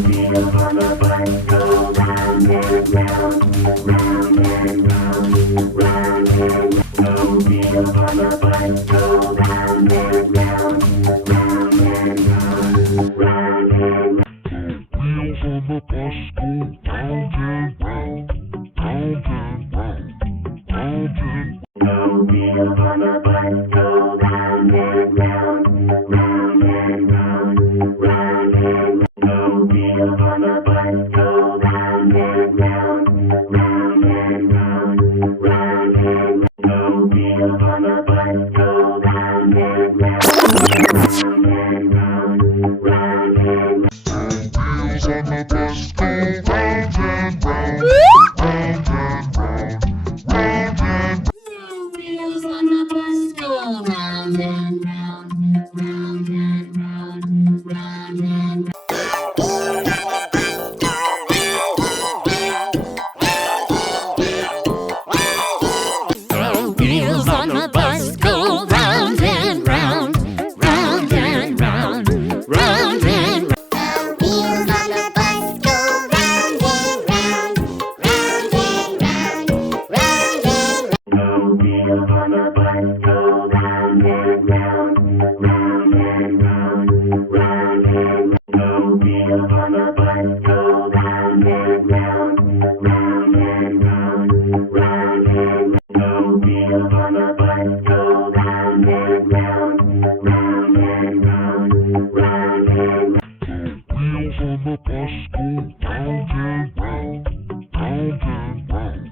wheels on the bus go round and round, round and round, round and round. The wheels on the bus go round and round, round and round, round and round. Wheels on the bus go round and round, round and round, round and round. The wheels on the bus go round and round, round and round, round and round. The wheels on the bus go round and round, round and round, round and round. The wheels on the bus go round and round, round and round, round and round. Wheels on the bus go round and round, round and round, round and round. Wheels on the bus go round and round, round and round, round and round. Wheels on the bus go round and round, round and round, round and round. Wheels on the bus go round and round, round and round, round and round. The wheels on the bus go round and round, round and round, round and round. The wheels on the bus go round and round, round and round, round and round. The wheels on the bus go round and round, round and round, round and round. Wheels on the bus go round and round, round and round,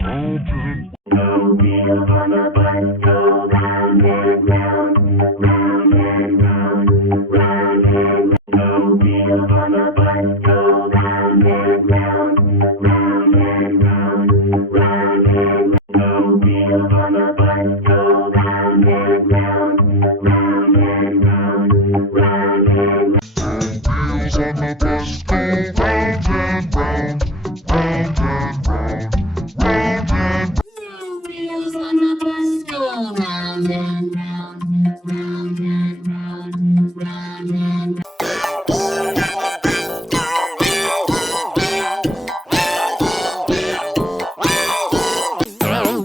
round and round. The wheels on the bus go round and round, round and round, round and round. The wheels on the bus go round and round, round and round, round and round. The wheels on the bus go round and round, round and round, round and round. Wheels on the bus go round and round, round and round, round and round. Wheels on the bus go round and round, round and round, round and round.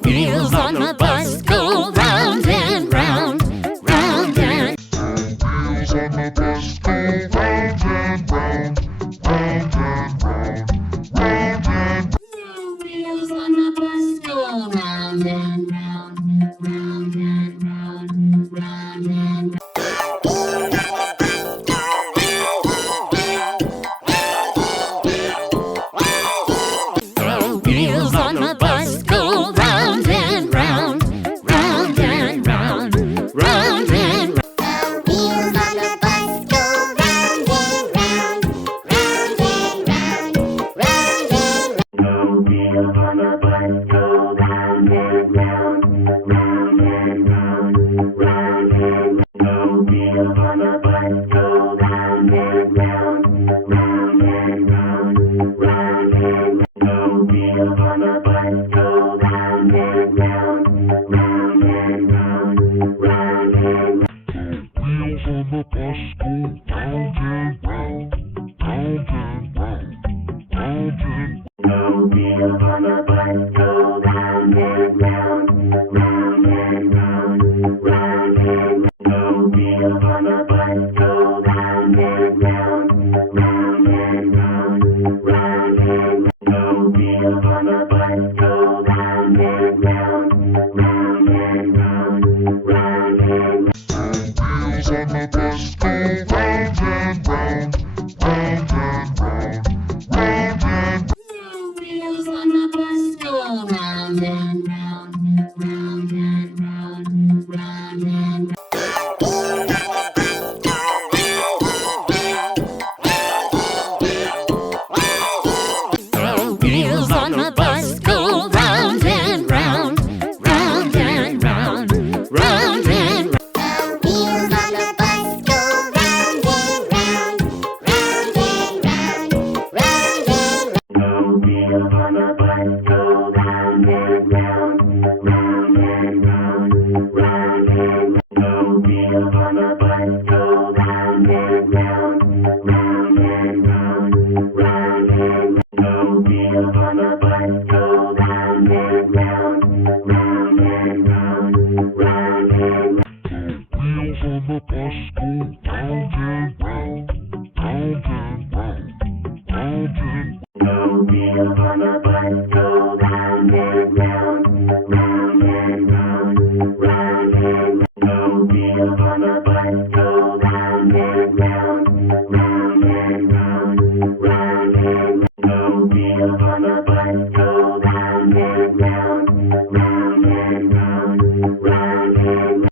Wheels on the bus go round and round, round and round. Wheels on the bus go round and round, wheels on the